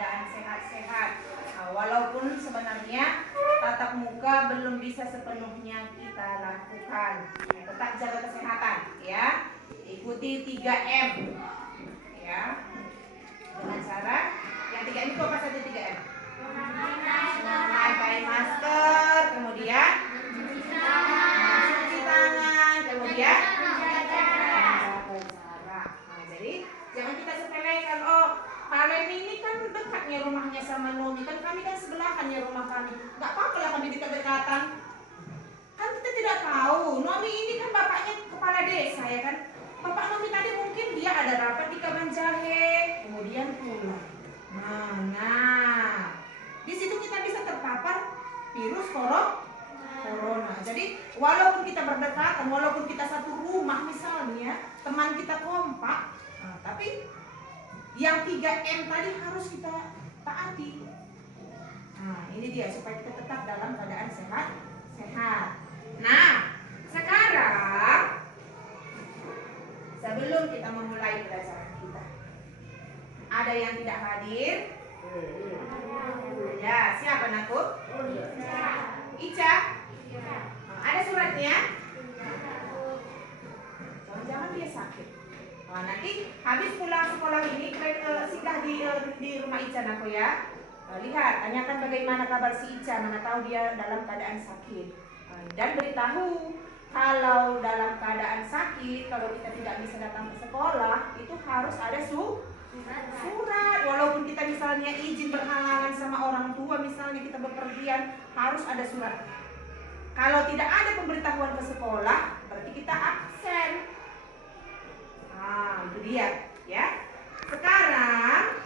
keadaan sehat-sehat. Nah, walaupun sebenarnya tatap muka belum bisa sepenuhnya kita lakukan. Nah, tetap jaga kesehatan ya. Ikuti 3M ya. Dengan cara yang 3M itu apa saja 3M? Memakai masker, kemudian cuci tangan, kemudian menjaga jarak. Nah, jadi jangan kita sepelekan. Oh, kalian ini kan dekatnya rumahnya sama Nomi, kan kami kan sebelahannya rumah kami. Nggak apa-apa lah kami dekat-dekatan. Kan kita tidak tahu. Nomi ini kan bapaknya kepala desa ya kan. Bapak Nomi tadi mungkin dia ada rapat di Kabanjahe, kemudian pulang. Nah, di situ kita bisa terpapar virus corona. Jadi walaupun kita berdekatan, walaupun kita satu rumah misalnya, teman kita kompak, tapi yang 3M tadi harus kita taati. Nah, ini dia supaya kita tetap dalam keadaan sehat. Nah, sekarang sebelum kita memulai pelajaran kita, ada yang tidak hadir? Ya, siapa Nakut? Ica? Ada suratnya? Jangan-jangan dia sakit. Nah, nanti habis pulang sekolah ini kalian singgah di rumah Ica Nako ya. Lihat, tanyakan bagaimana kabar si Ica, mana tahu dia dalam keadaan sakit. Dan beritahu kalau dalam keadaan sakit, kalau kita tidak bisa datang ke sekolah, itu harus ada surat. Walaupun kita misalnya izin berhalangan sama orang tua, misalnya kita bepergian, harus ada surat. Kalau tidak ada pemberitahuan ke sekolah, berarti kita absen. Nah, itu dia ya. Sekarang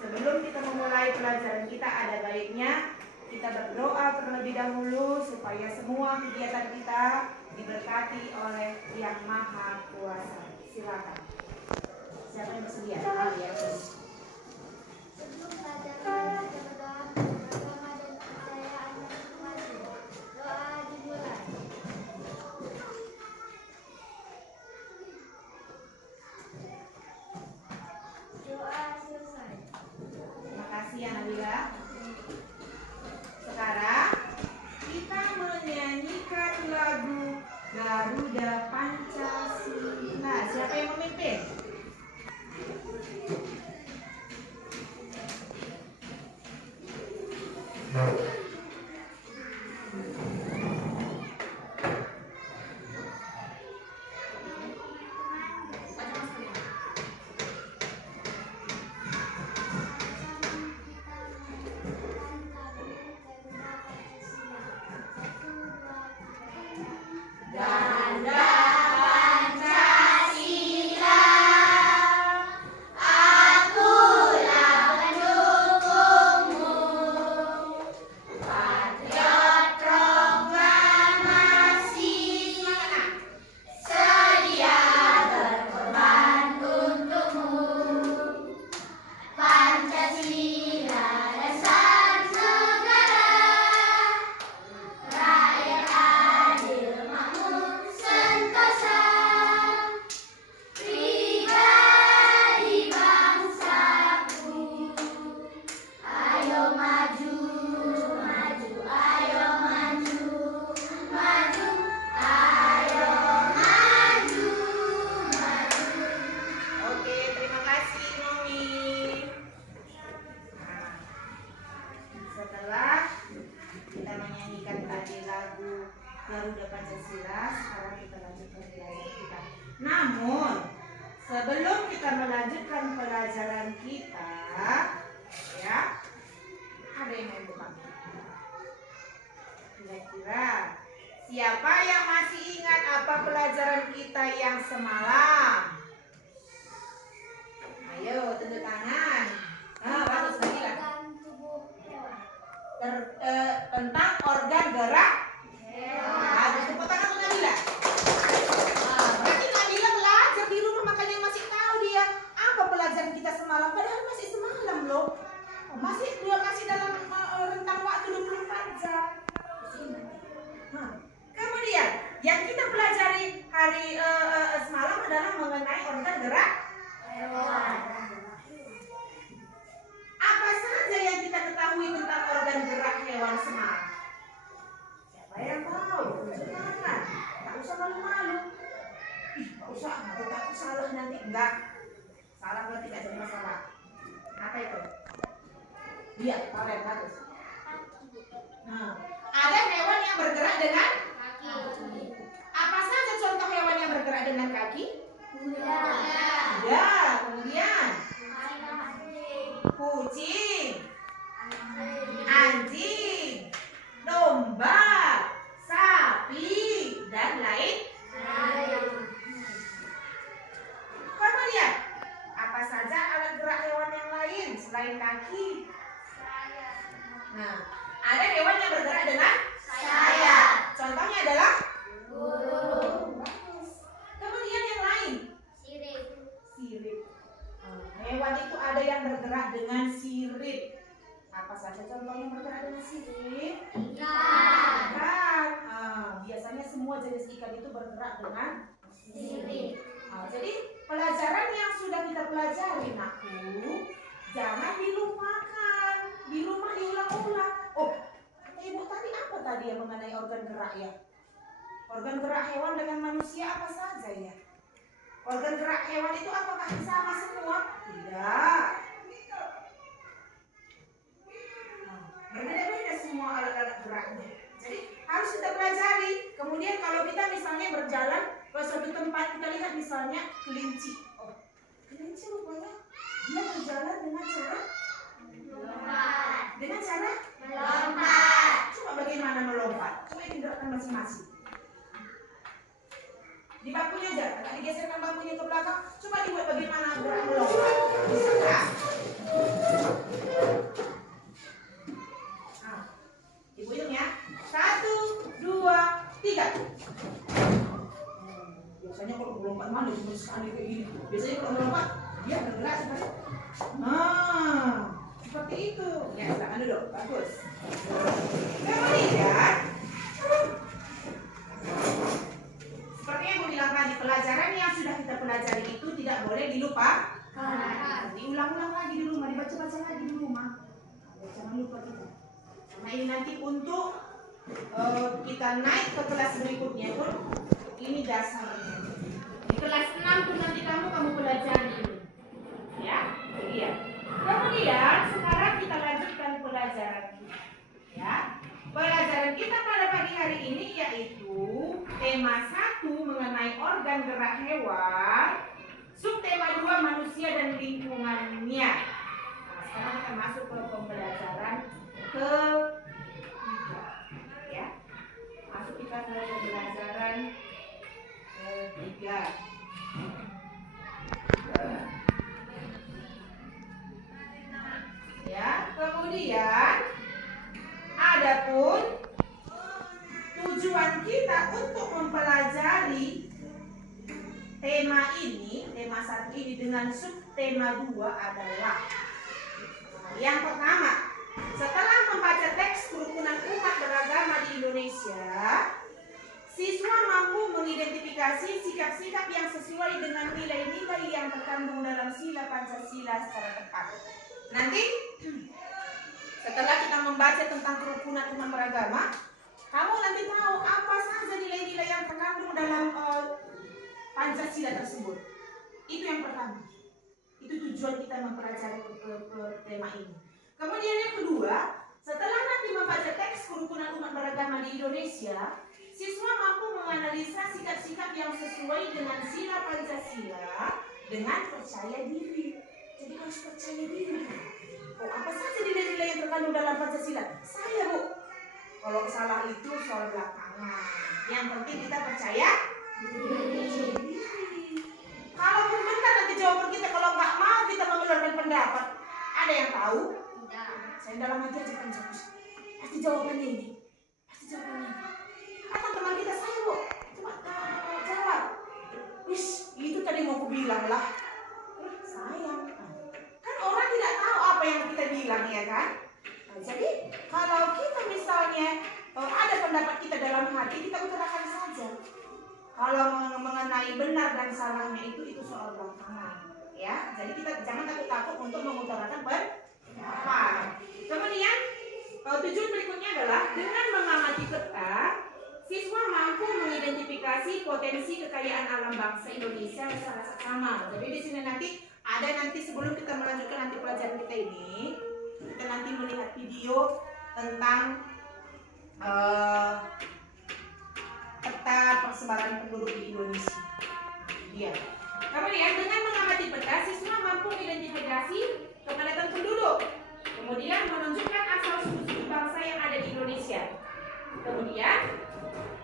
sebelum kita memulai pelajaran kita, ada baiknya kita berdoa terlebih dahulu supaya semua kegiatan kita diberkati oleh Yang Maha Kuasa. Silakan. Siapa yang bersedia? Ya. Sebelum pelajaran kita berdoa agama dan kepercayaan yang termaju. Doa dimulai. Doa selesai. Terima kasih ya Nabila. Sekarang kita menyanyikan lagu Garuda Pancasila. Siapa yang memimpin? Garuda Pancasila, sekarang kita lanjutkan pelajaran kita. Namun, sebelum kita melanjutkan pelajaran kita, ya, ada yang mau buka. Kira-kira siapa yang masih ingat apa pelajaran kita yang semalam? Ayo, tanda tangan. Nah, bagus lagi lah. Tentang organ gerak. Ada tepuk tangan untuk Nabila. Berarti Nabila belajar di rumah, makanya masih tahu dia apa pelajaran kita semalam. Padahal masih semalam loh. Masih dalam rentang waktu 24 jam. Kemudian yang kita pelajari hari semalam adalah mengenai organ gerak hewan. Lihat, kalian bagus. Kaki. Nah, ada hewan yang bergerak dengan Kaki. apa saja contoh hewan yang bergerak dengan kaki? Kuda. Ya, kemudian Anjing. kucing, Anjing. anjing, domba, sapi, dan lain. Kamu lihat, apa saja alat gerak hewan yang lain selain kaki? Nah, ada hewan yang bergerak dengan sayap. Contohnya adalah Burung. kemudian yang lain, Sirip. sirip. Hewan itu ada yang bergerak dengan sirip. Apa saja contoh yang bergerak dengan sirip? Ikan. Ikan. Biasanya semua jenis ikan itu bergerak dengan Sirip. jadi pelajaran yang sudah kita pelajari, nakku, jangan dilupakan. Di rumah diulang-ulang. Oh, kata ibu tadi apa tadi yang mengenai organ gerak ya? Organ gerak hewan dengan manusia apa saja ya? Organ gerak hewan itu apakah sama semua? Tidak. Berbeda-beda semua alat-alat geraknya. Jadi harus kita pelajari. Kemudian kalau kita misalnya berjalan ke suatu tempat, kita lihat misalnya kelinci. Oh, kelinci rupanya dia berjalan dengan cara Melompat. dengan cara Melompat. coba bagaimana melompat? Coba tindakan masing-masing. Di bangkunya aja, agak digeserkan bangkunya ke belakang. Coba dibuat bagaimana gerak melompat. Bisa nggak? Nah, dibuyung ya. 1, 2, 3. Biasanya kalau melompat mana cuma sekali kayak gini. Biasanya kalau melompat dia bergerak seperti seperti itu. Ya, silakan duduk. Bagus. Kemudian seperti yang aku bilang tadi, pelajaran yang sudah kita pelajari itu tidak boleh dilupakan. Diulang-ulang lagi di rumah, dibaca-baca lagi di rumah. Jangan lupa kita. Karena ini nanti untuk kita naik ke kelas berikutnya pun ini dasarnya. Di kelas 6 pun nanti kamu pelajari ini. Ya, iya. Kemudian sekarang kita lanjutkan pelajaran kita. Ya. Pelajaran kita pada pagi hari ini yaitu tema 1 mengenai organ gerak hewan, subtema 2 manusia dan lingkungannya. Nah, sekarang kita masuk ke pembelajaran ketiga. Ya. Masuk kita ke pembelajaran ketiga. Ya, kemudian adapun tujuan kita untuk mempelajari tema ini, tema 1 ini dengan subtema 2 adalah yang pertama, setelah membaca teks kerukunan umat beragama di Indonesia, siswa mampu mengidentifikasi sikap-sikap yang sesuai dengan nilai-nilai yang terkandung dalam sila Pancasila secara tepat. Nanti setelah kita membaca tentang kerukunan umat beragama, kamu nanti tahu apa saja nilai-nilai yang terkandung dalam Pancasila tersebut. Itu yang pertama. Itu tujuan kita mempelajari tema ini. Kemudian yang kedua, setelah nanti membaca teks kerukunan umat beragama di Indonesia, siswa mampu menganalisa sikap-sikap yang sesuai dengan sila Pancasila dengan percaya diri. Jadi harus percaya diri. Oh, apa saja nilai-nilai yang terkandung dalam Pancasila? Saya, Bu. Kalau salah itu soal belakangan. Yang penting kita percaya diri. Kalaupun benar nanti jawaban kita, kalau nggak mau kita mengeluarkan pendapat, ada yang tahu? Tidak. Saya dalam hati aja kan pasti jawabannya ini. Pasti jawabannya ini. Atau teman kita, saya, Bu, coba jawab. Wis, itu tadi mau aku bilang lah. Sayang. Kan orang tidak tahu apa yang kita bilang, ya kan? Nah, jadi kalau kita misalnya ada pendapat kita dalam hati, kita utarakan saja. Kalau mengenai benar dan salahnya itu soal belakangan, ya. Jadi kita jangan takut-takut untuk mengutarakan pendapat. Kemudian tujuan berikutnya adalah dengan mengamati peta, siswa mampu mengidentifikasi potensi kekayaan alam bangsa Indonesia secara seksama. Jadi di sini nanti sebelum kita melanjutkan nanti pelajaran kita ini, kita nanti melihat video tentang peta persebaran penduduk di Indonesia. Iya. Kemudian dengan mengamati peta, siswa mampu mengidentifikasi kepadatan penduduk. Kemudian menunjukkan asal suku-suku bangsa yang ada di Indonesia. Kemudian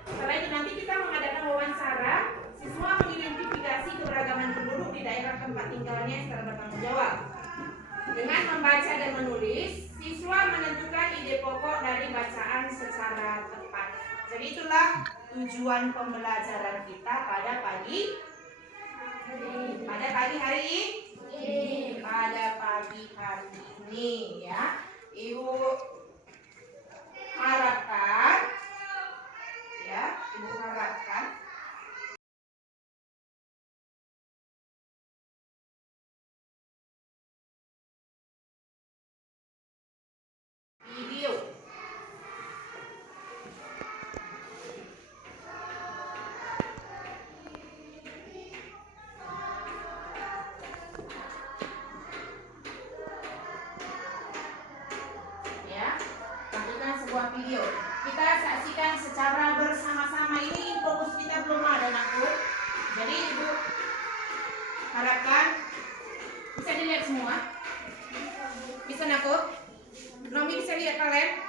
setelah itu nanti kita mengadakan wawancara. Siswa mengidentifikasi keberagaman penduduk di daerah tempat tinggalnya secara bertanggung jawab. Dengan membaca dan menulis, siswa menentukan ide pokok dari bacaan secara tepat. Jadi itulah tujuan pembelajaran kita pada pagi hari ini. Pada pagi hari ini ya. Ibu harapkan video ya, tampilkan sebuah video. Kita saksikan secara bersama-sama. Ini fokus kita belum ada, nakku. Jadi ibu harapkan bisa dilihat semua. Bisa, nakku? Nomi bisa lihat kalian?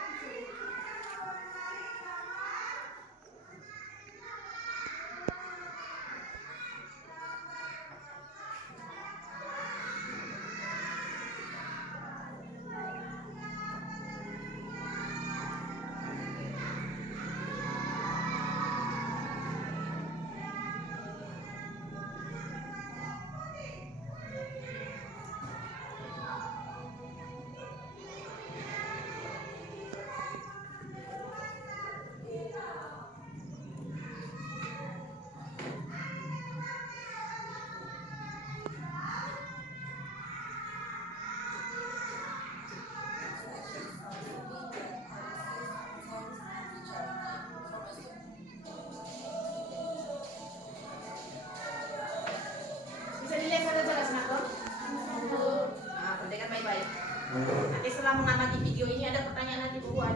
Nanti setelah mengamati video ini ada pertanyaan nanti buat.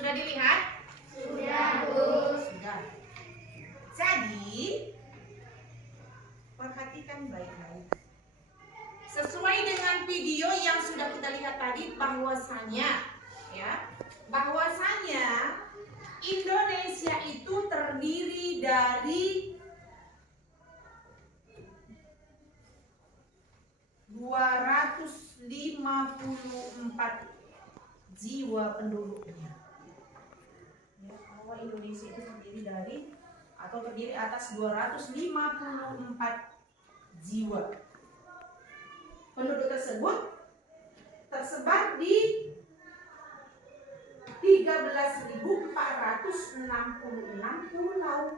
Sudah dilihat? Sudah, Bu. Sudah. Jadi, perhatikan baik-baik. Sesuai dengan video yang sudah kita lihat tadi, bahwasanya Indonesia itu terdiri dari 254 jiwa penduduknya. Ya, bahwa Indonesia itu terdiri atas 254 jiwa. Penduduk tersebut tersebar di 13.466 pulau.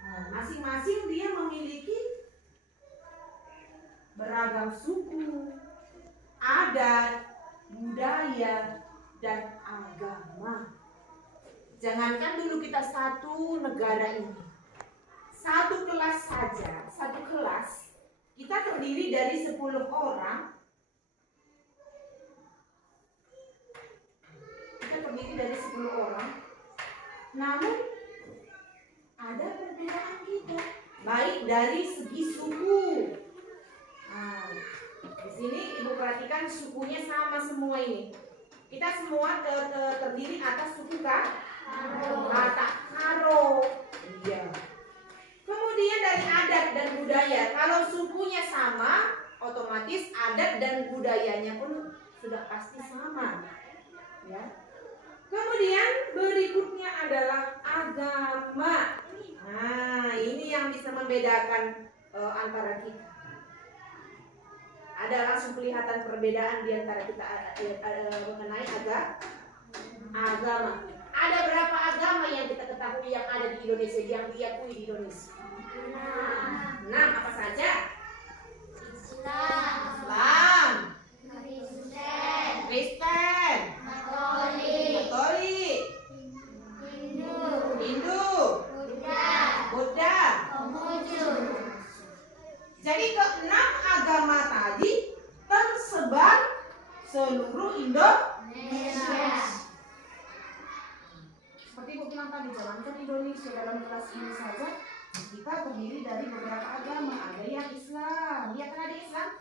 Nah, masing-masing dia memiliki beragam suku, adat, budaya, dan agama. Jangankan dulu kita satu negara ini, satu kelas saja, satu kelas kita terdiri dari 10 orang. Namun ada perbedaan kita, baik dari segi suku. Nah, di sini Ibu perhatikan sukunya sama semua ini. Kita semua terdiri atas suku kata Karo. Iya. Kemudian dari adat dan budaya, kalau sukunya sama, otomatis adat dan budayanya pun sudah pasti sama. Ya. Kemudian berikutnya adalah agama. Nah, ini yang bisa membedakan antara kita. Ada langsung kelihatan perbedaan di antara kita mengenai agama. Ada berapa agama yang kita ketahui yang ada di Indonesia, yang diakui di Indonesia? Nah, apa saja? Islam, Kristen, Katolik, Hindu, Buddha. Jadi keenam agama tadi tersebar seluruh Indonesia. Seperti Ibu bilang tadi, jangankan Indonesia, dalam kelas ini saja kita terdiri dari beberapa agama. Ada yang Islam, ya kan ada Islam?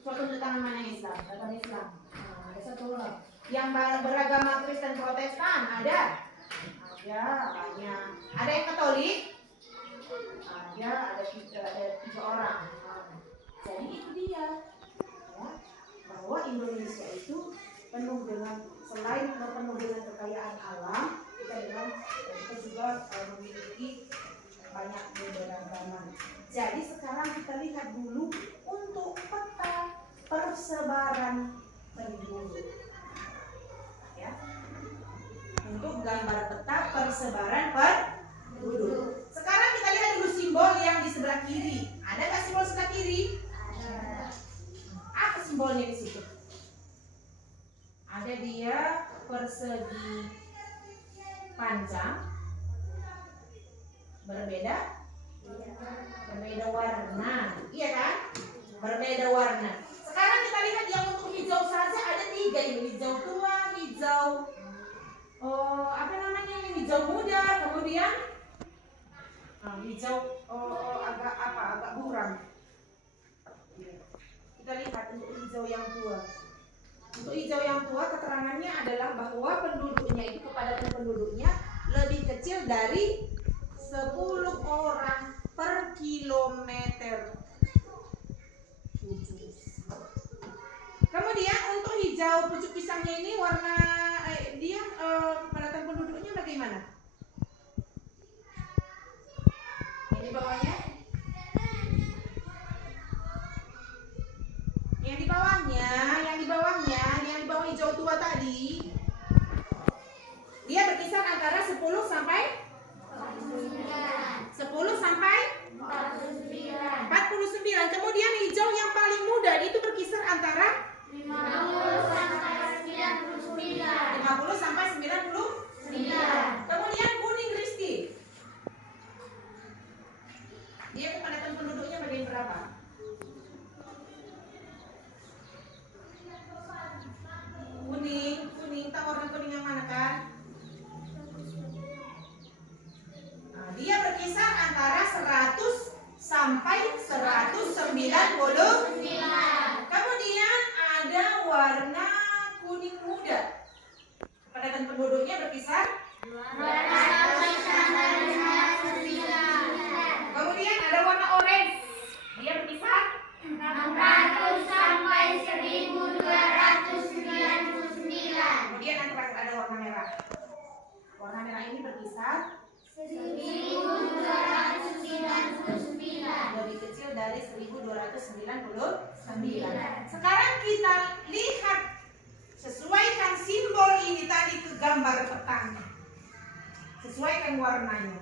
Coba tunjuk tangan mana yang Islam? Datang Islam. Nah, ada satu orang. Yang beragama Kristen Protestan ada banyak. Ada yang Katolik? Ada tiga orang. Jadi itu dia, ya, bahwa Indonesia itu penuh dengan, selain penuh dengan kekayaan alam, kita juga memiliki banyak keberagaman. Jadi sekarang kita lihat dulu untuk peta persebaran penduduk. Ya. Untuk gambar peta persebaran penduduk. Sekarang kita lihat dulu simbol yang di sebelah kiri. Ada nggak simbol sebelah kiri? Ada. Apa simbolnya di situ? Ada dia persegi panjang, berbeda warna, iya kan? Berbeda warna. Sekarang kita lihat yang untuk hijau saja ada 3 ini, hijau tua, hijau hijau muda, kemudian hijau agak buram. Kita lihat untuk hijau yang tua. Untuk hijau yang tua keterangannya adalah bahwa penduduknya itu, kepadatan penduduknya lebih kecil dari 10 orang per kilometer. Kemudian untuk hijau pucuk pisangnya ini warna kepadatan penduduknya bagaimana? Yang di bawahnya? Yang di bawah hijau tua tadi, dia berkisar antara 10 sampai 49. Kemudian hijau yang paling muda itu berkisar antara 50 sampai 99. Kemudian kuning Kristi, dia kepadatan penduduknya bagian berapa? Kuning, berkisar. 299. Kemudian ada warna orange. Dia berkisar 600 sampai 1299. Kemudian yang terakhir ada warna merah. Warna merah ini berkisar 1299. lebih kecil dari 1299. Sekarang kita lihat, sesuaikan simbol ini tadi ke gambar petanya. Sesuaikan warnanya.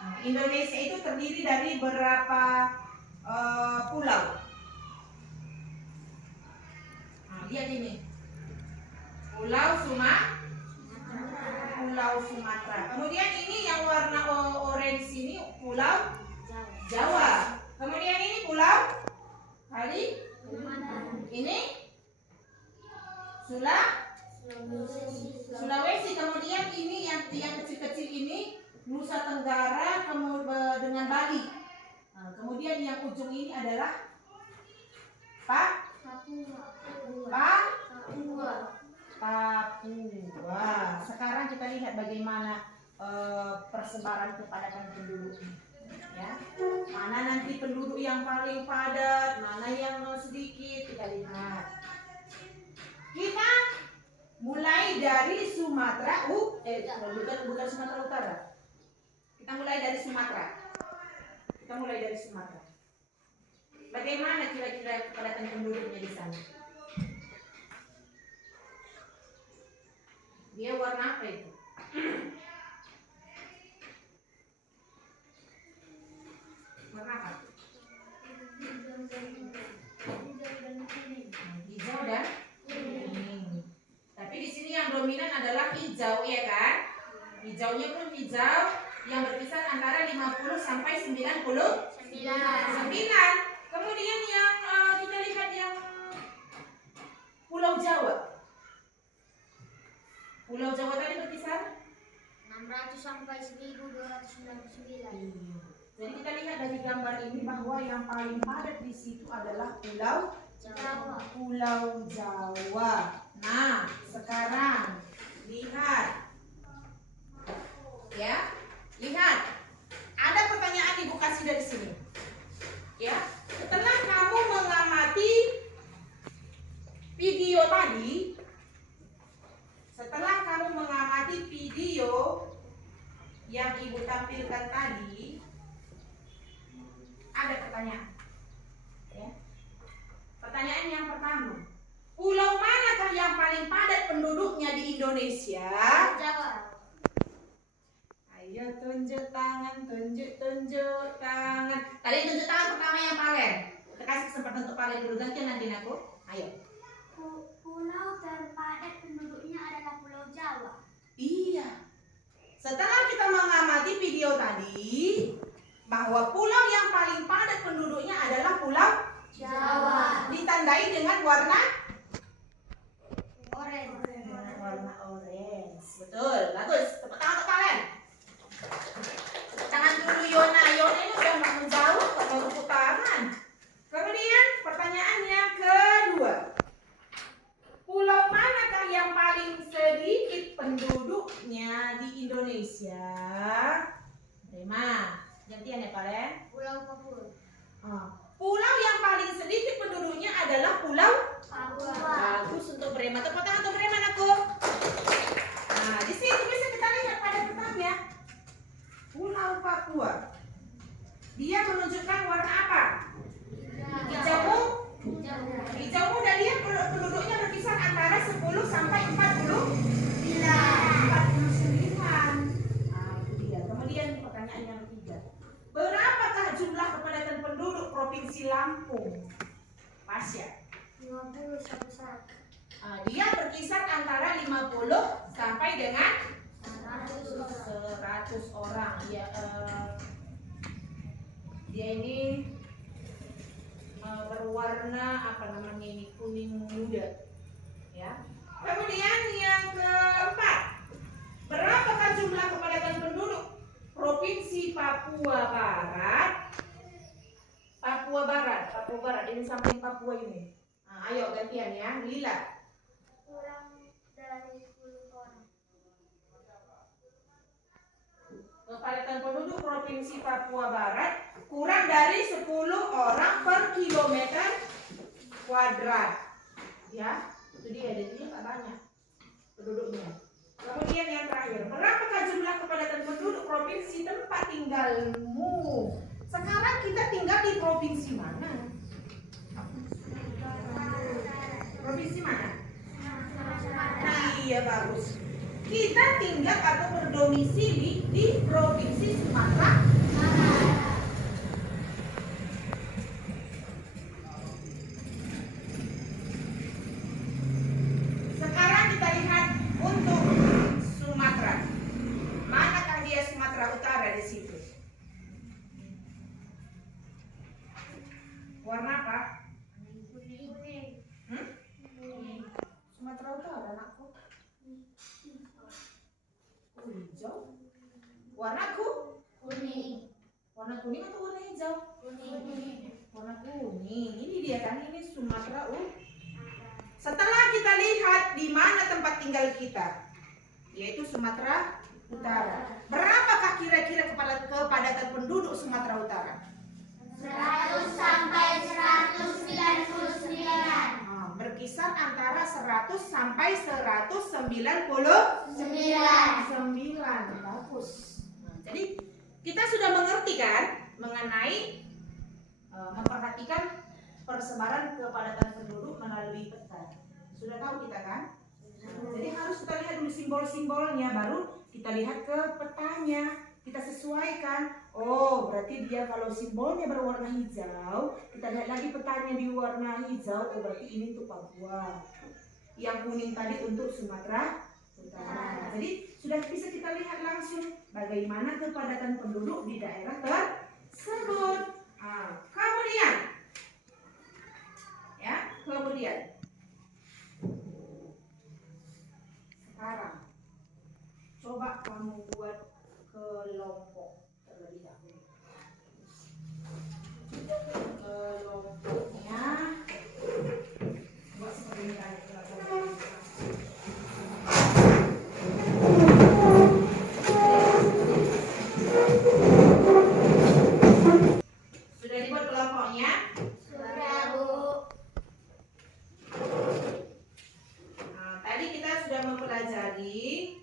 Nah, Indonesia itu terdiri dari berapa pulau? Nah, lihat ini. Pulau Sumatera. Kemudian ini yang warna orange ini Pulau Jawa. Kemudian ini Pulau Kali. Ini Sulawesi. Kemudian ini yang kecil-kecil ini Nusa Tenggara dengan Bali. Nah, kemudian yang ujung ini adalah Papua. Sekarang kita lihat bagaimana persebaran kepadatan penduduk. Ya, mana nanti penduduk yang paling padat, mana yang sedikit, kita lihat. Kita mulai dari Sumatera, bukan Sumatera Utara. Kita mulai dari Sumatera. Bagaimana kira-kira kepadatan penduduknya di sana? Dia warna apa itu? Warna apa? Hijau dan kuning. Tapi di sini yang dominan adalah hijau, ya kan? Hijaunya pun hijau yang berkisar antara 50 sampai 99. Kemudian yang kita lihat yang Pulau Jawa. Pulau Jawa tadi berkisar 600 sampai 1299. Jadi kita lihat dari gambar ini bahwa yang paling padat di situ adalah Pulau Jawa. Nah, sekarang lihat. Ya. Lihat. Ada pertanyaan Ibu kasih dari sini. Ya. Setelah kamu mengamati video tadi, yang Ibu tampilkan tadi, ada pertanyaan. Ya. Pertanyaan yang pertama, pulau manakah yang paling padat penduduknya di Indonesia? Jawa. Ayo tunjuk tangan. Tadi tunjuk tangan pertama yang Palen. Kita kasih kesempatan untuk Palen dulu, gantian nanti aku. Ayo. Pulau terpadat penduduknya adalah Pulau Jawa. Iya. Setelah kita mengamati video tadi, bahwa pulau yang paling padat penduduknya adalah Pulau Jawa. ditandai dengan warna Orange. warna orange. Betul, bagus. Tepuk tangan untuk kalian. Tangan dulu Yona ini udah nggak menjauh, kalau tepuk tangan. Kemudian pertanyaannya kedua, pulau manakah yang paling sedikit penduduknya di Indonesia? Terima. Gantian ya kalian. Pulau Papua. Pulau yang paling sedikit penduduknya adalah Pulau Papua. Bagus untuk Brema. Tepuk tangan untuk Brema, aku. Nah, di situ bisa kita lihat pada petanya. Pulau Papua. Dia menunjukkan warna apa? Hijau muda. Dia penduduknya berkisar antara 10 sampai 49. Nah, itu dia. Kemudian pertanyaan yang ketiga. Berapakah jumlah kepadatan penduduk Provinsi Lampung? Pasya. 50 sampai Dia berkisar antara 50 sampai dengan 100 100 orang. Ya, dia ini berwarna apa namanya ini, kuning muda. Ya. Kemudian yang keempat, berapakah jumlah kepadatan penduduk Provinsi Papua Barat? Papua Barat ini samping Papua ini. Nah, ayo gantian ya, Lila. kurang dari 10 orang. Kepadatan penduduk Provinsi Papua Barat kurang dari 10 orang per kilometer kuadrat. Ya, itu dia, jadi tak banyak penduduknya. Kemudian yang terakhir, berapakah jumlah kepadatan penduduk provinsi tempat tinggalmu? Sekarang kita tinggal di provinsi mana? Provinsi mana? Iya, bagus. Kita tinggal atau berdomisili di Provinsi Sumatera Barat. Sekarang kita lihat untuk Sumatera. Manakah dia Sumatera Utara di situ? Warna apa? Sumatera Utara, anakku. Hijau. Warnaku? Kuning. Warna kuning atau warna hijau? Kuning. Warna kuning. Ini dia kan, ini Sumatera Utara. Setelah kita lihat di mana tempat tinggal kita, yaitu Sumatera Utara. Berapakah kira-kira kepadatan penduduk Sumatera Utara? 100 sampai 199. Berkisar antara 100 sampai 199. Bagus. Jadi kita sudah mengerti kan mengenai memperhatikan persebaran kepadatan penduduk melalui peta. Sudah tahu kita kan? Jadi harus kita lihat dulu simbol-simbolnya, baru kita lihat ke petanya, kita sesuaikan. Oh, berarti dia kalau simbolnya berwarna hijau, kita lihat lagi petanya di warna hijau. Oh, berarti ini untuk Papua. Yang kuning tadi untuk Sumatera Utara. Jadi sudah bisa kita lihat langsung bagaimana kepadatan penduduk di daerah tersebut. Kemudian sekarang coba kamu buat kelompok terlebih dahulu. Kelompoknya buat seperti ini kan. Sudah dibuat kelompoknya? Sudah, Bu. Tadi kita sudah mempelajari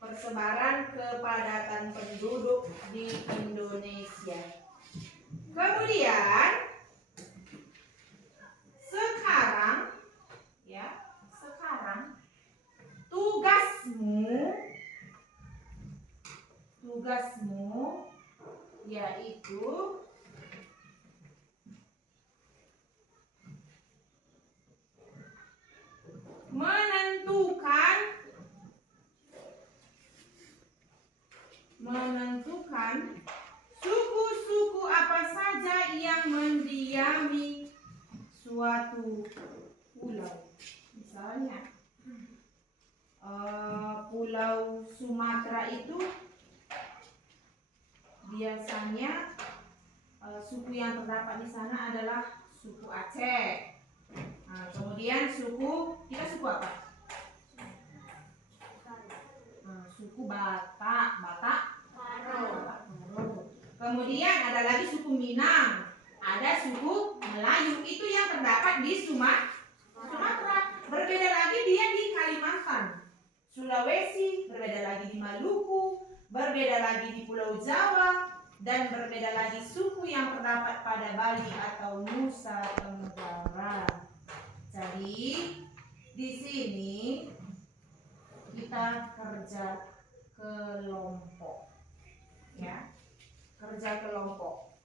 persebaran kepadatan penduduk di Indonesia. Kemudian sekarang tugasmu yaitu menentukan suku-suku apa saja yang mendiami suatu pulau. Misalnya Pulau Sumatera itu biasanya suku yang terdapat di sana adalah suku Aceh. Kemudian kita suku apa? Suku Batak. Kemudian ada lagi suku Minang, ada suku Melayu, itu yang terdapat di Sumatera. Berbeda lagi dia di Kalimantan, Sulawesi, berbeda lagi di Maluku, berbeda lagi di Pulau Jawa, dan berbeda lagi suku yang terdapat pada Bali atau Nusa Tenggara. Jadi di sini kita kerja kelompok, ya, kerja kelompok.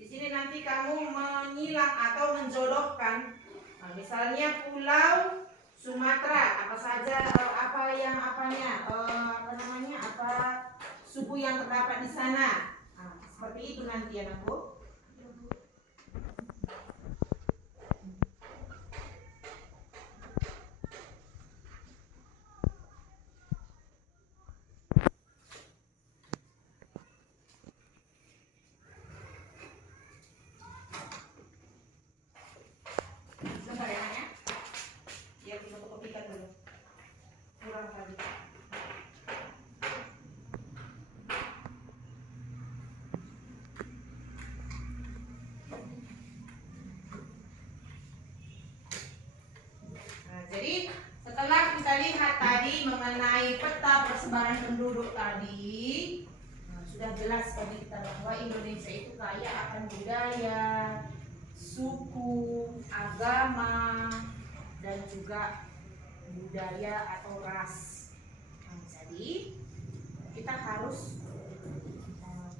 Di sini nanti kamu menyilang atau menjodohkan, misalnya Pulau Sumatera, apa saja apa suku yang terdapat di sana. Seperti itu nanti anakku. tadi mengenai peta persebaran penduduk tadi, sudah jelas bagi kita bahwa Indonesia itu kaya akan budaya, suku, agama, dan juga budaya atau ras. Jadi kita harus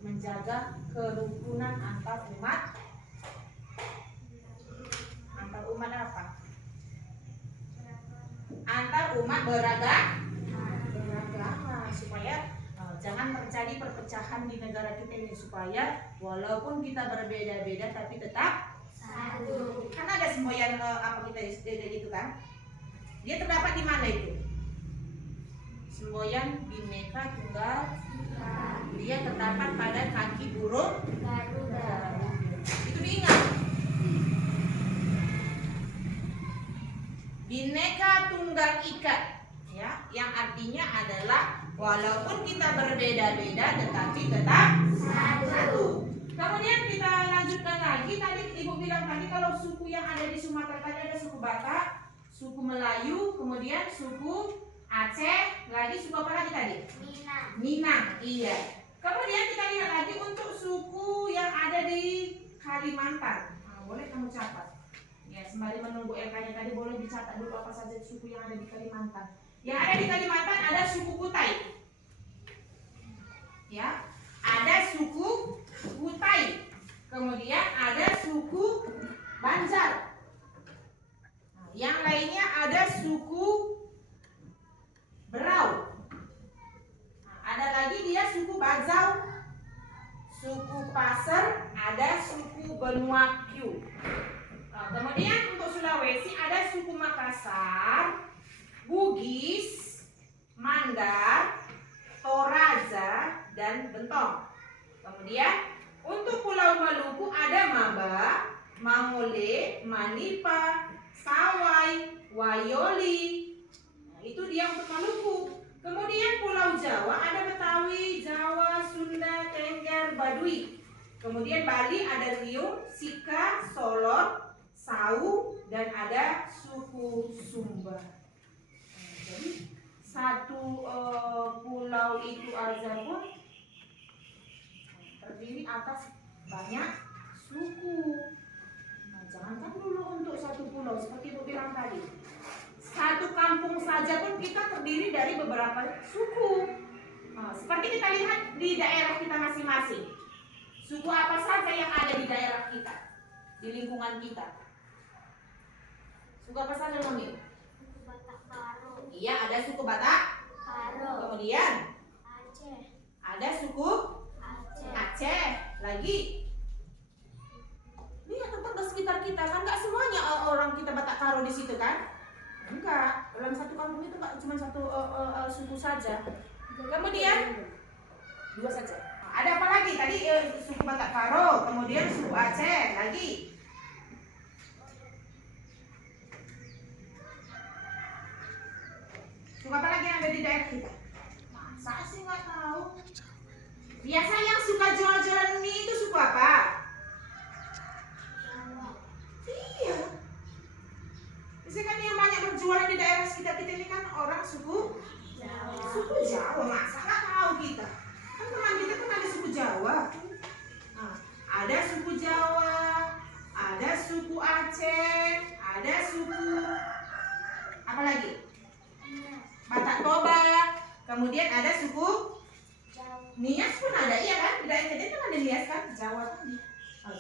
menjaga kerukunan antar umat. Antar umat apa? Antar umat beragama, supaya jangan terjadi perpecahan di negara kita ini, supaya walaupun kita berbeda-beda tapi tetap Satu. kan ada semboyan apa kita itu kan? Dia terdapat di mana itu? Semboyan Bhinneka Tunggal Ika. Dia terdapat pada kaki burung Garuda. Itu diingat. Bhinneka Tunggal Ika, ya, yang artinya adalah walaupun kita berbeda-beda tetapi tetap satu. Kemudian kita lanjutkan lagi. Tadi Ibu bilang tadi kalau suku yang ada di Sumatera tadi ada suku Batak, suku Melayu, kemudian suku Aceh, lagi suku apa lagi tadi? Minang, iya. Kemudian kita lihat lagi untuk suku yang ada di Kalimantan. Boleh kamu catat. Ya, sembari menunggu LK-nya tadi boleh dicatat dulu apa saja suku yang ada di Kalimantan. Yang ada di Kalimantan ada suku Kutai. Ya, ada suku Kutai. Kemudian ada suku Banjar. Yang lainnya ada suku Berau. Ada lagi dia suku Bajau, suku Pasir, ada suku Benua Q. Kemudian untuk Sulawesi ada suku Makassar, Bugis, Mandar, Toraja, dan Bentong. Kemudian untuk Pulau Maluku ada Maba, Mangole, Manipa, Sawai, Wayoli. Itu dia untuk Maluku. Kemudian Pulau Jawa ada Betawi, Jawa, Sunda, Tengger, Baduy. Kemudian Bali ada Riau, Sika, Solor, Sau, dan ada suku Sumba. Jadi satu pulau itu aja pun terdiri atas banyak suku. Jangankan dulu untuk satu pulau seperti Ibu bilang tadi. Satu kampung saja pun kita terdiri dari beberapa suku. Seperti kita lihat di daerah kita masing-masing. Suku apa saja yang ada di daerah kita, di lingkungan kita? Suku apa saja, Mami? Suku Batak Karo. Iya, ada suku Batak. Karo. Kemudian Aceh. ada suku Aceh. Aceh. Lagi. Lihat tetangga sekitar kita kan nggak semuanya orang kita Batak Karo di situ kan? Enggak, dalam satu kampung itu nggak cuma satu suku saja. Kemudian dua saja. Ada apa lagi? Tadi suku Batak Karo, kemudian suku Aceh, lagi. Suku apa lagi yang ada di daerah kita? Masa sih nggak tahu? Biasa yang suka jual-jualan mie itu suku apa? Jawa. Iya. Biasanya kan yang banyak berjualan di daerah sekitar kita ini kan orang suku Jawa. Suku Jawa, masa nggak tahu kita? Kan teman kita kan ada suku Jawa. Nah, ada suku Jawa, ada suku Aceh, ada suku apa lagi? Batak Toba. Kemudian ada suku Jawa. Nias pun ada, iya kan? Di daerah kita kan ada Nias kan? Jawa tadi.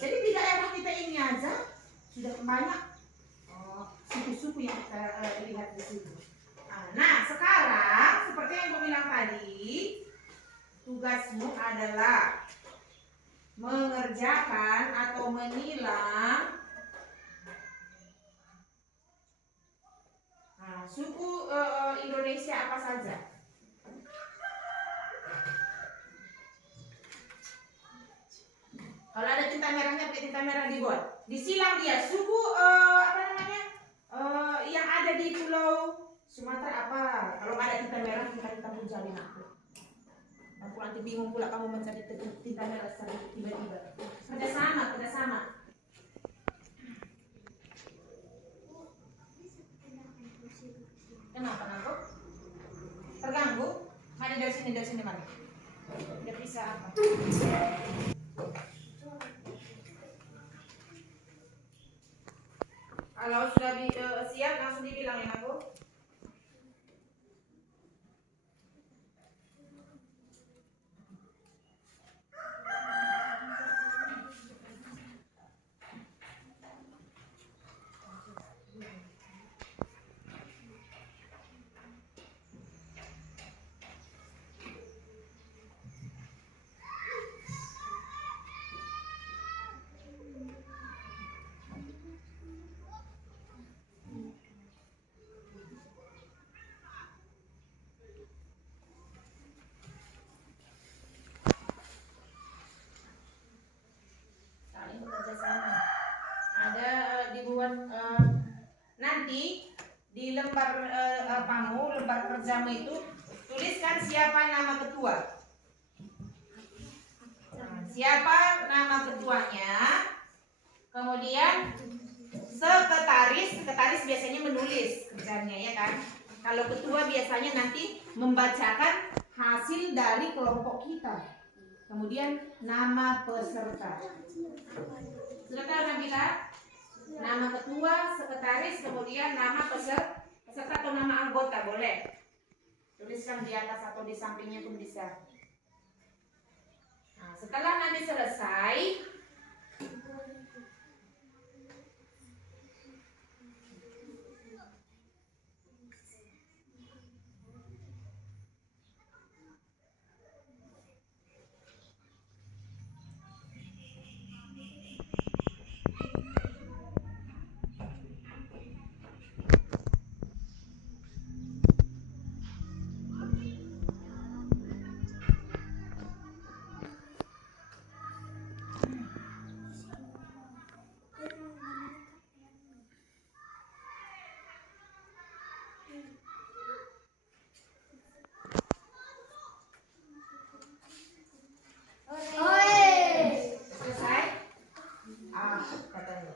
Jadi di daerah kita ini aja sudah banyak suku-suku yang kita lihat di situ. Nah, sekarang seperti yang gue bilang tadi, tugasmu adalah mengerjakan atau menilang suku Indonesia apa saja. Kalau ada tinta merahnya, pakai tinta merah dibuat. Disilang dia suku apa namanya yang ada di Pulau Sumatera apa? Kalau nggak ada tinta merah kita pun jalin aku. Aku nanti bingung pula kamu mencari tinta merah secara tiba-tiba. Kerjasama. Kenapa nangkep? Mari dari sini mari. Udah bisa apa? Kalau sudah siap langsung dibilangin aku. Saling bekerja sama. Ada dibuat nanti di lembar lembar kerjamu itu tuliskan siapa nama ketua. Nah, siapa nama ketuanya, kemudian sekretaris biasanya menulis kerjanya ya kan. Kalau ketua biasanya nanti membacakan hasil dari kelompok kita. Kemudian nama peserta. Sudah tahu Nabila? Nama ketua, sekretaris, kemudian nama peserta atau nama anggota boleh. Tuliskan di atas atau di sampingnya pun bisa. Nah, setelah nanti selesai, selesai. Katanya.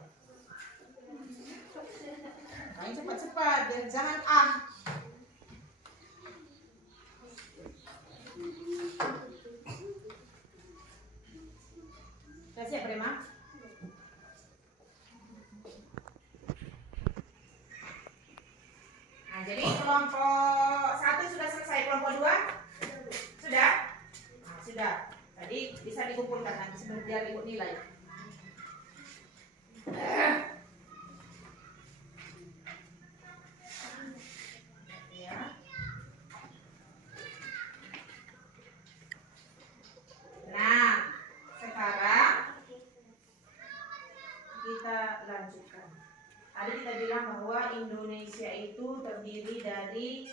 Main cepat-cepat dan jangan Sudah siap Prima? Nah, jadi kelompok 1 sudah selesai, kelompok 2 sudah? Nah, sudah. Tadi bisa dikumpulkan nanti biar ikut nilai. Ya. Nah, sekarang kita lanjutkan. Tadi kita bilang bahwa Indonesia itu terdiri dari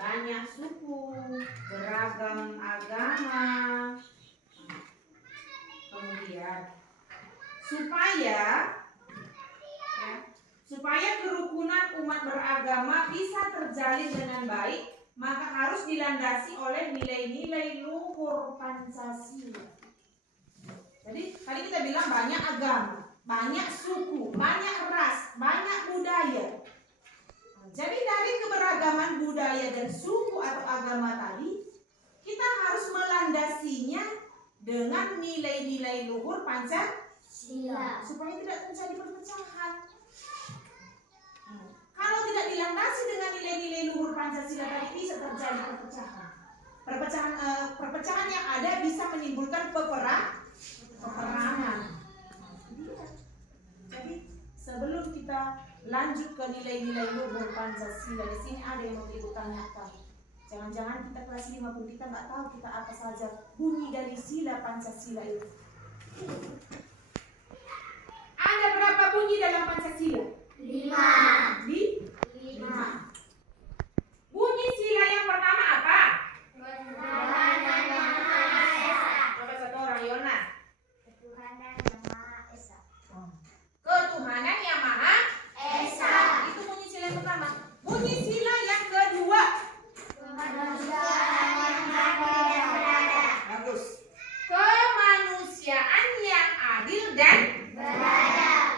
banyak suku, beragam agama. Kemudian supaya kerukunan umat beragama bisa terjalin dengan baik, maka harus dilandasi oleh nilai-nilai luhur Pancasila. Jadi tadi kita bilang banyak agama, banyak suku, banyak ras, banyak budaya. Jadi dari keberagaman budaya dan suku atau agama tadi, kita harus melandasinya dengan nilai-nilai luhur Pancasila supaya tidak terjadi perpecahan. Kalau tidak dilandasi dengan nilai-nilai luhur Pancasila tadi, bisa terjadi perpecahan. Perpecahan yang ada bisa menimbulkan peperangan. Jadi sebelum kita lanjut ke nilai-nilai luhur Pancasila, di sini ada yang mau ibu tanyakan. Jangan-jangan kita kelas 5 pun kita nggak tahu kita apa saja bunyi dari sila Pancasila itu. Ada berapa bunyi dalam Pancasila? 5. 5. Bunyi sila yang pertama apa? Ketuhanan yang Maha Esa. Coba satu orang, Yona. Ketuhanan yang Maha Esa. Ketuhanan yang Maha Esa. Itu bunyi sila yang pertama. Bunyi sila yang kedua. Kemanusiaan yang adil dan beradab. Bagus. Kemanusiaan yang adil dan Beradab.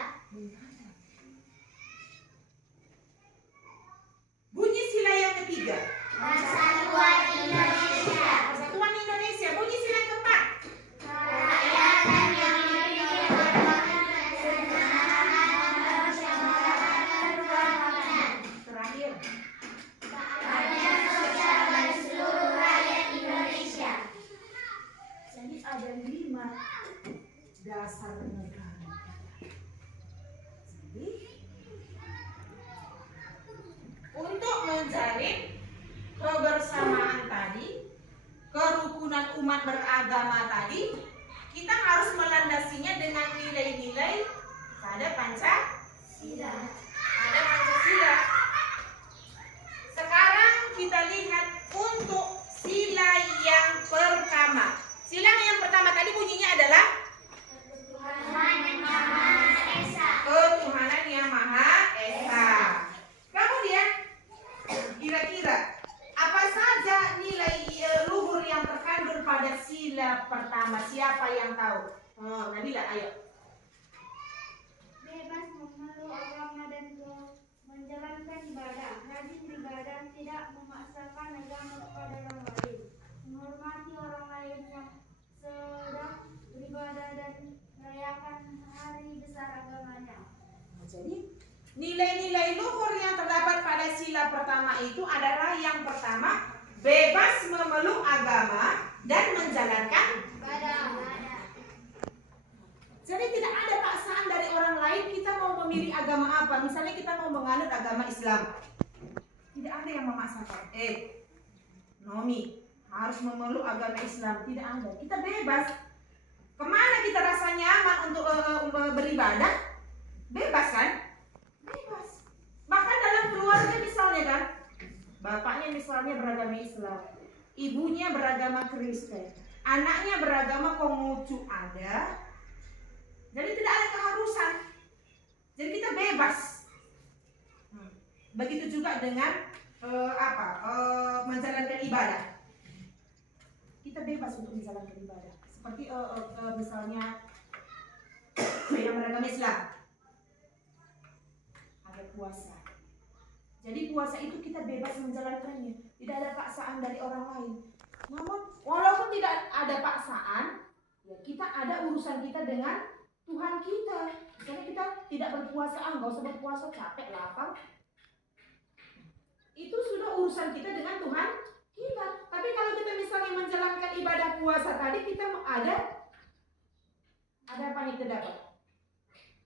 menjalin kebersamaan tadi, kerukunan umat beragama tadi, kita harus melandasinya dengan nilai-nilai pada Pancasila. Ada Pancasila. Sekarang kita lihat untuk sila yang pertama. Sila yang pertama tadi bunyinya adalah Ketuhanan yang Maha Esa. Ketuhanan yang Maha Esa. Kemudian kira-kira apa saja nilai luhur yang terkandung pada sila pertama? Siapa yang tahu? Nabila, ayo. Bebas memeluk agama dan menjalankan ibadah, rajin beribadah, tidak memaksakan agama kepada orang lain, menghormati orang lain yang sedang beribadah dan merayakan hari besar agamanya. Jadi nilai-nilai luhur yang terdapat pada sila pertama itu adalah yang pertama, bebas memeluk agama dan menjalankan Ibadah. Jadi tidak ada paksaan dari orang lain kita mau memilih agama apa. Misalnya kita mau menganut agama Islam, tidak ada yang memaksakan. Nomi harus memeluk agama Islam, tidak ada. Kita bebas. Kemana kita rasa nyaman untuk beribadah? Bebas kan? Bebas. Bahkan dalam keluarga misalnya kan, bapaknya misalnya beragama Islam, ibunya beragama Kristen, anaknya beragama Konghucu ada. Jadi tidak ada keharusan. Jadi kita bebas. Begitu juga dengan menjalankan ibadah. Kita bebas untuk menjalankan ibadah. Seperti misalnya yang beragama Islam ada puasa. Jadi puasa itu kita bebas menjalankannya. Tidak ada paksaan dari orang lain. Namun walaupun tidak ada paksaan, ya kita ada urusan kita dengan Tuhan kita. Misalnya kita tidak berpuasa, nggak usah berpuasa, capek, lapar. Itu sudah urusan kita dengan Tuhan kita. Tapi kalau kita misalnya menjalankan ibadah puasa tadi, kita ada apa yang kita dapat?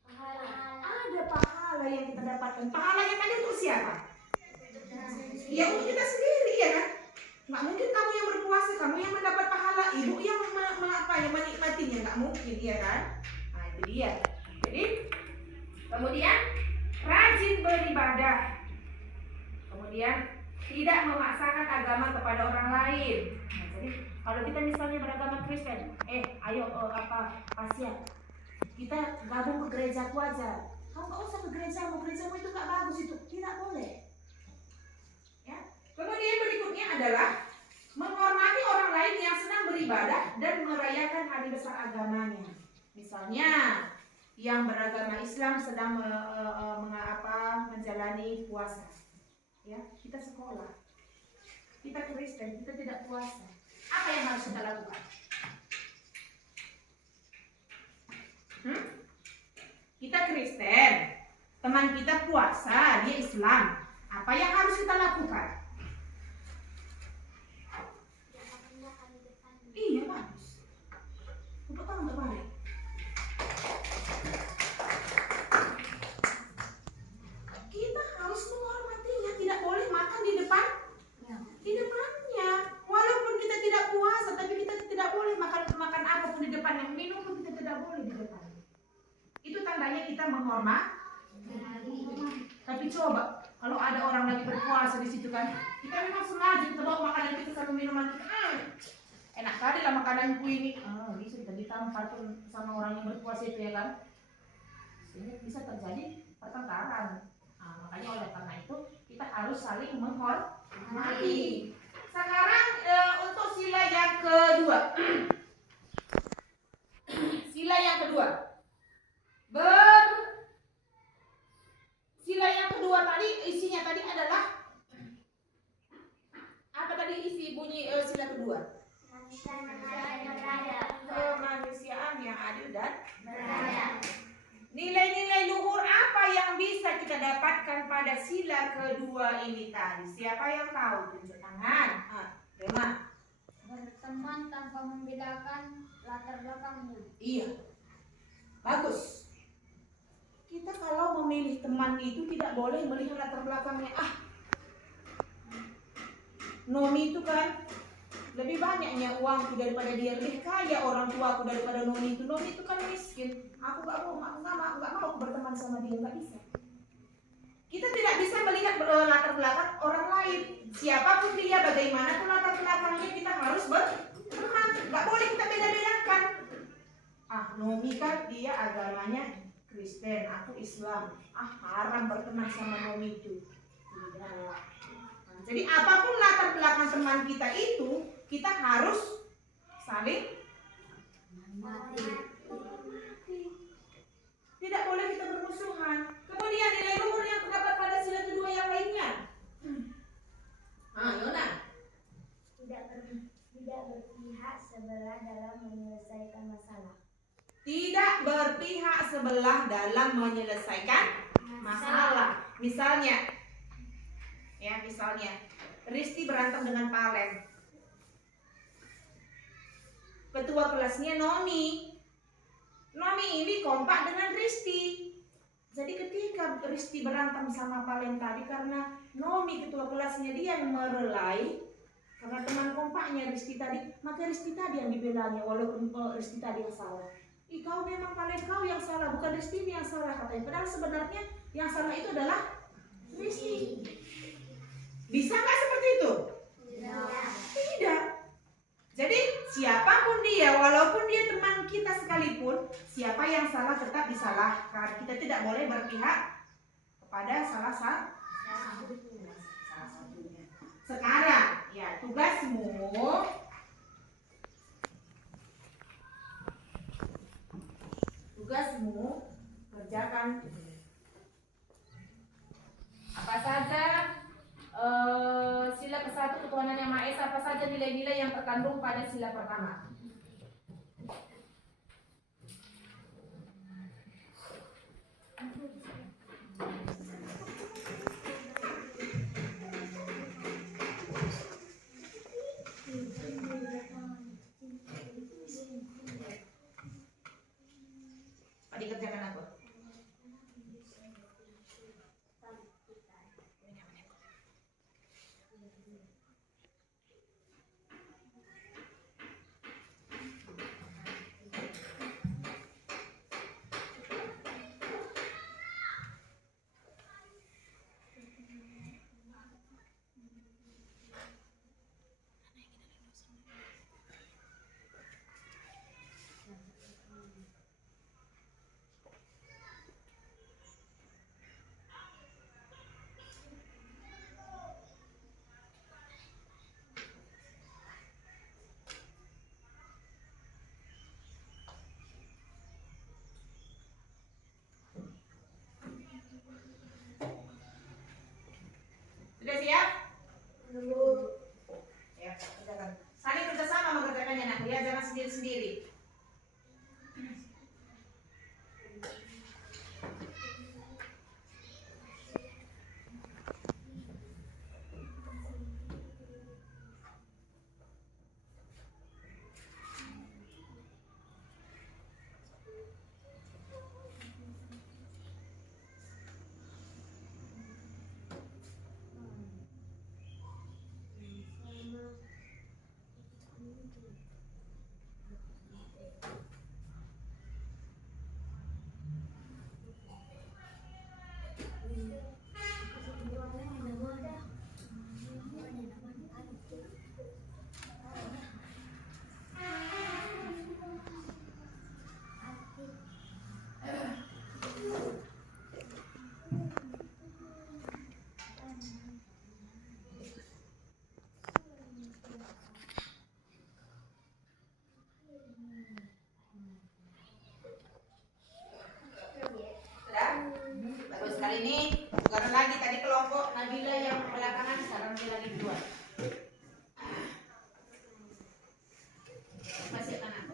Pahala. Ada pahala yang kita dapatkan. Pahalanya tadi untuk siapa? Ya untuk kita sendiri, ya kan? Nggak mungkin kamu yang berpuasa, kamu yang mendapat pahala, ibu yang menikmatinya, nggak mungkin, ya kan? Nah itu dia. Jadi kemudian rajin beribadah, kemudian tidak memaksakan agama kepada orang lain. Nah, jadi kalau kita misalnya beragama Kristen, ayo Asia, kita gabung ke gerejaku aja. Kamu nggak usah ke gerejamu itu nggak bagus, itu tidak boleh. Ya. Kemudian berikutnya adalah menghormati orang lain yang sedang beribadah dan merayakan hari besar agamanya. Misalnya yang beragama Islam sedang menjalani puasa. Ya, kita sekolah, kita Kristen, kita tidak puasa. Apa yang harus kita lakukan? Kita Kristen, teman kita puasa, dia Islam. Apa yang harus kita lakukan? Iya, bagus. Untuk kamu terbalik. Kita harus menghormatinya, tidak boleh makan di depannya. Walaupun kita tidak puasa, tapi kita tidak boleh makan apapun di depannya, minum pun kita tidak boleh di depan. Itu tandanya kita menghormati. Tapi coba kalau ada orang lagi berpuasa di situ kan, kita memang sengaja kita bawa makanan kita sama minuman kita. Enak kali lah makananku ini. Bisa kita ditampar pun sama orang yang berpuasa itu, ya kan? Sehingga bisa terjadi pertengkaran. Makanya oleh karena itu kita harus saling menghormati. Sekarang untuk sila yang kedua. Sila yang kedua. Sila yang kedua tadi isinya tadi adalah apa tadi isi bunyi sila kedua? Kemanusiaan yang adil dan beradab. Nilai-nilai luhur apa yang bisa kita dapatkan pada sila kedua ini tadi? Siapa yang tahu? Tunjuk tangan. Rema. Berteman tanpa membedakan latar belakangnya. Iya. Bagus. Kita kalau memilih teman itu tidak boleh melihat latar belakangnya. Nomi itu kan lebih banyaknya uangku daripada dia, lebih kaya orang tuaku daripada Nomi itu. Nomi itu kan miskin. Aku nggak mau aku berteman sama dia, nggak bisa. Kita tidak bisa melihat latar belakang orang lain. Siapapun dia, bagaimana pun latar belakangnya, kita harus berteman. Nggak boleh kita beda-bedakan. Nomi kan dia agamanya Kristen, aku Islam. Haram berteman sama Nomi itu. Tidak. Jadi apapun latar belakang teman kita itu, kita harus saling menghormati. Tidak boleh kita bermusuhan. Kemudian nilai luhur yang terdapat pada sila kedua yang lainnya. Yona. Tidak berpihak sebelah dalam menyelesaikan masalah. Tidak berpihak sebelah dalam menyelesaikan masalah. Misalnya, Risti berantem dengan Palen. Ketua kelasnya Nomi. Nomi ini kompak dengan Risti. Jadi ketika Risti berantem sama Palen tadi, karena Nomi ketua kelasnya dia yang merelai, karena teman kompaknya Risti tadi, maka Risti tadi yang dibelanya, walaupun Risti tadi yang salah. Kau memang Palen, kau yang salah, bukan Risti yang salah katanya. Padahal sebenarnya yang salah itu adalah Risti. Bisa nggak seperti itu? Tidak. Jadi siapapun dia, walaupun dia teman kita sekalipun, siapa yang salah tetap disalahkan. Kita tidak boleh berpihak kepada salah satunya. Sekarang, ya tugasmu kerjakan apa saja. Sila ke-1 ketuhanan yang Maha Esa, apa saja nilai-nilai yang terkandung pada sila pertama. Dikerjakan apa? Sudah siap? Ya, kerjakan. Saling kerjasama mengerjakannya, nak ya, jangan sendiri-sendiri. Kali ini bukan lagi tadi kelompok Nabila yang belakangan, sekarang dia lagi dua. Masih anak.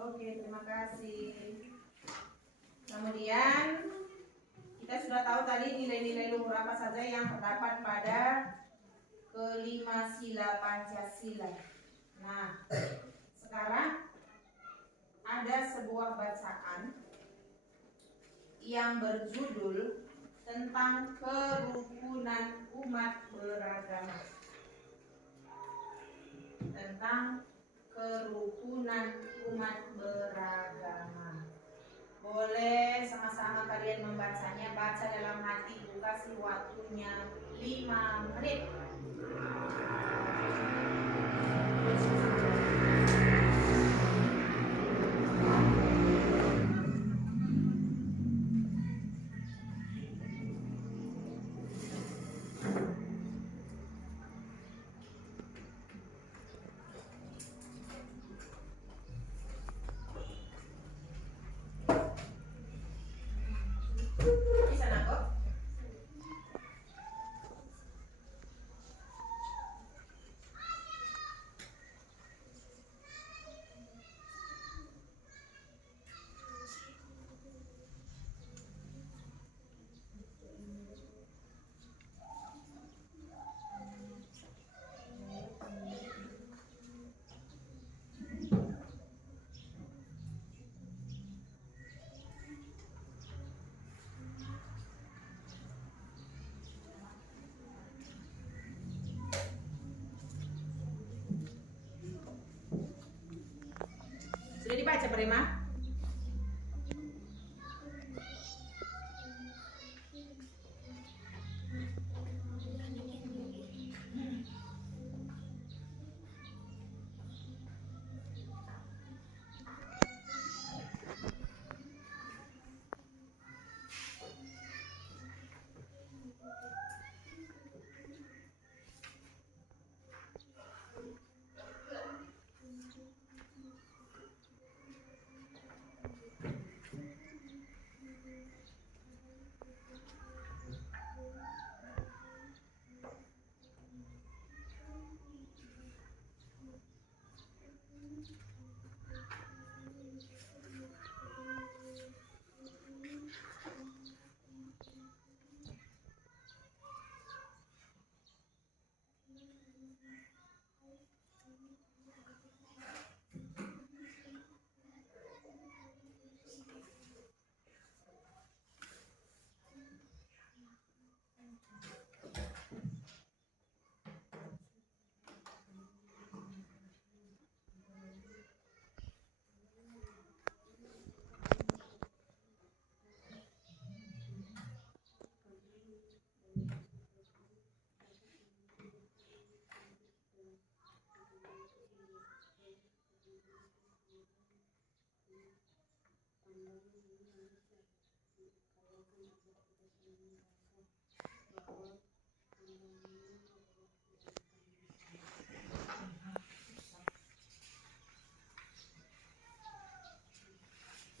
Oke, terima kasih. Kemudian kita sudah tahu tadi nilai-nilai luhur apa saja yang terdapat pada kelima sila Pancasila. Nah, sekarang ada sebuah bacaan yang berjudul tentang kerukunan umat beragama. Tentang kerukunan umat beragama. Boleh sama-sama kalian membacanya. Baca dalam hati, kasih waktunya 5 menit. Bisa nangkep? Sudah dibaca, Prema?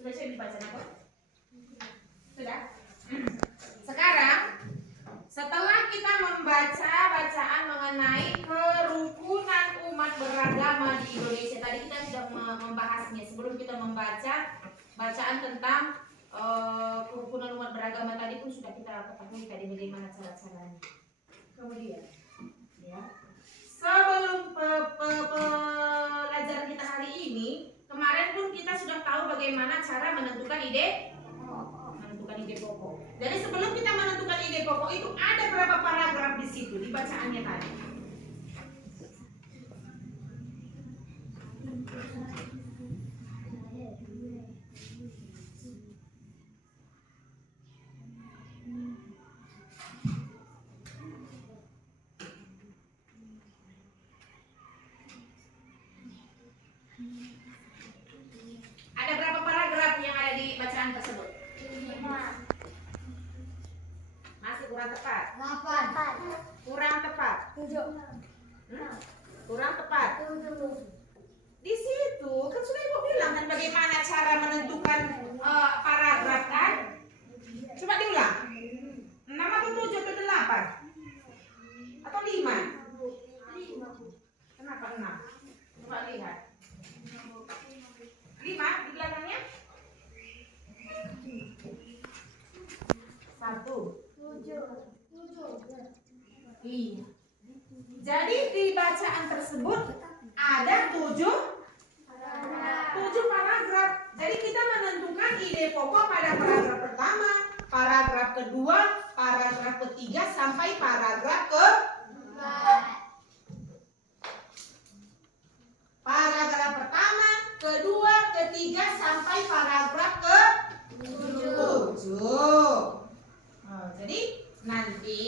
Sudah saya dibaca apa? Sudah? Sekarang setelah kita membaca bacaan mengenai kerukunan umat beragama di Indonesia, tadi kita sudah membahasnya. Sebelum kita membaca bacaan tentang kerukunan umat beragama tadi pun sudah kita ketahui tadi bagaimana cara-caranya. Kemudian ya, sebelum pelajaran kita hari ini, kemarin pun kita sudah tahu bagaimana cara menentukan ide pokok. Jadi sebelum kita menentukan ide pokok itu ada berapa paragraf di situ di bacaannya tadi? Ada berapa paragraf yang ada di bacaan tersebut? 5. Masih kurang tepat. 8. Kurang tepat. 7. Kurang tepat. 7. Di situ kan sudah Ibu bilang kan bagaimana cara menentukan paragraf kan? Coba diulang. 6 atau 7 atau 8? Atau 5? Kenapa 6? Coba lihat. 5 di belakangnya? 1. 7. Iya. Jadi di bacaan tersebut ada 7 paragraf. pokok pada paragraf pertama, paragraf kedua, paragraf ketiga sampai paragraf keempat. Paragraf pertama, kedua, ketiga sampai paragraf ke-7. Jadi nanti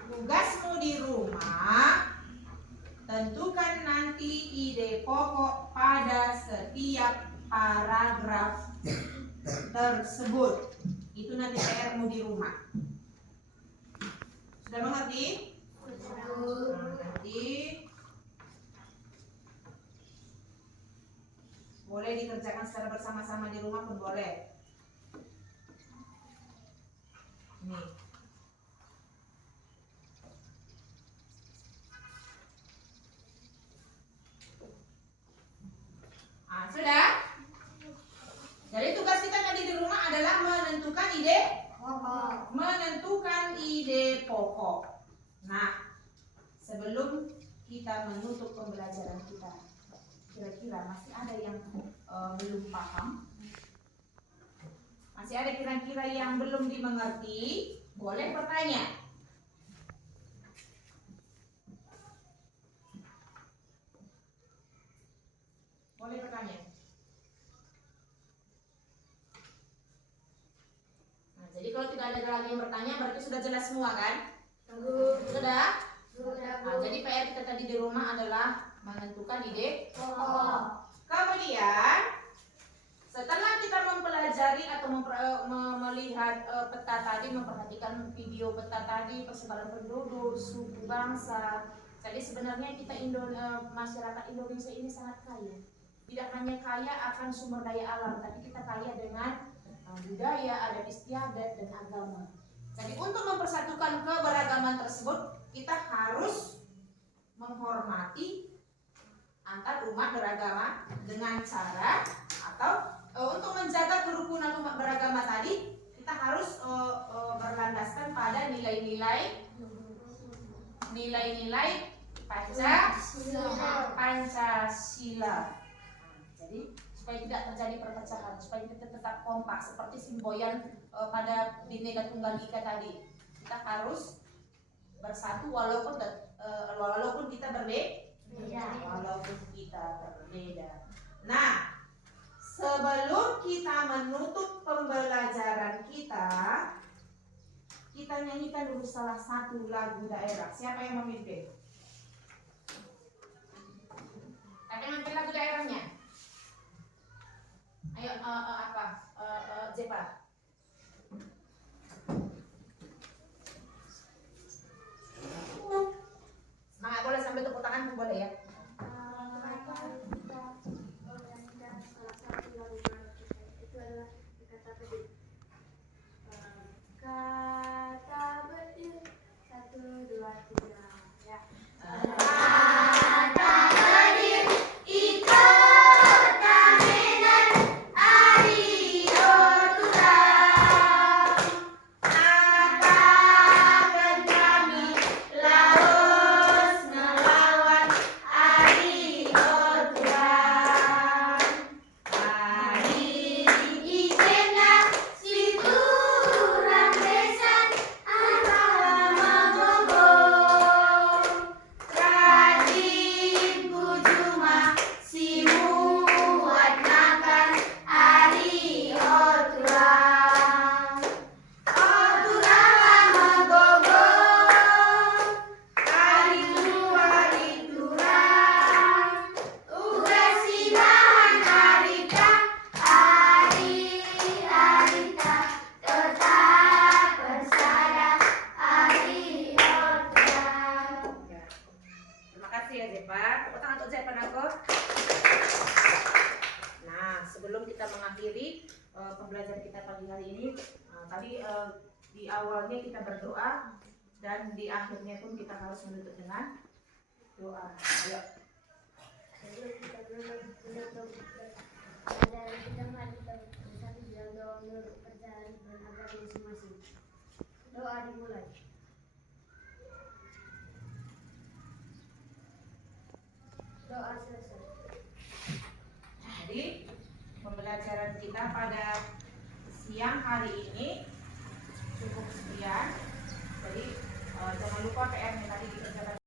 tugasmu di rumah, tentukan nanti ide pokok pada setiap paragraf tersebut. Itu nanti PR-mu di rumah. Sudah mengerti? Nanti boleh dikerjakan secara bersama-sama di rumah pun boleh. Nih. Sudah? Jadi tugas kita tadi di rumah adalah menentukan ide pokok. Nah, sebelum kita menutup pembelajaran kita, kira-kira masih ada yang belum paham? Masih ada kira-kira yang belum dimengerti? Boleh bertanya. Boleh bertanya. Nah, jadi kalau tidak ada lagi yang bertanya, berarti sudah jelas semua kan? Sudah? Nah, jadi PR kita tadi di rumah adalah menentukan ide pokok. Kemudian setelah kita mempelajari atau melihat peta tadi, memperhatikan video peta tadi, persebaran penduduk, suku, bangsa. Jadi sebenarnya kita masyarakat Indonesia ini sangat kaya. Tidak hanya kaya akan sumber daya alam, tapi kita kaya dengan budaya, adat istiadat, dan agama. Jadi untuk mempersatukan keberagaman tersebut, kita harus menghormati antar umat beragama dengan cara atau untuk menjaga kerukunan umat beragama tadi, kita harus berlandaskan pada nilai-nilai Pancasila. Jadi supaya tidak terjadi perpecahan, supaya kita tetap kompak seperti semboyan pada Bhinneka Tunggal Ika tadi. Kita harus bersatu walaupun kita berbeda. Nah, sebelum kita menutup pembelajaran kita nyanyikan dulu salah satu lagu daerah. Siapa yang memimpin? Siapa yang memimpin lagu daerahnya? Ayo, Zepa. Semangat, boleh sambil tepuk tangan pun boleh ya. Kata bedil 1, 2, 3 ya. Sebelum kita mengakhiri pembelajaran kita pagi hari ini, tadi di awalnya kita berdoa dan di akhirnya pun kita harus menutup dengan doa. Ayo. Sebelum kita menutup pembelajaran kita, mari kita bersatu dalam doa menurut percayaan dan agama masing-masing. Doa dimulai. Doa selesai. Jadi pembelajaran kita pada siang hari ini cukup sekian. Jadi jangan lupa PR-nya tadi dikerjakan.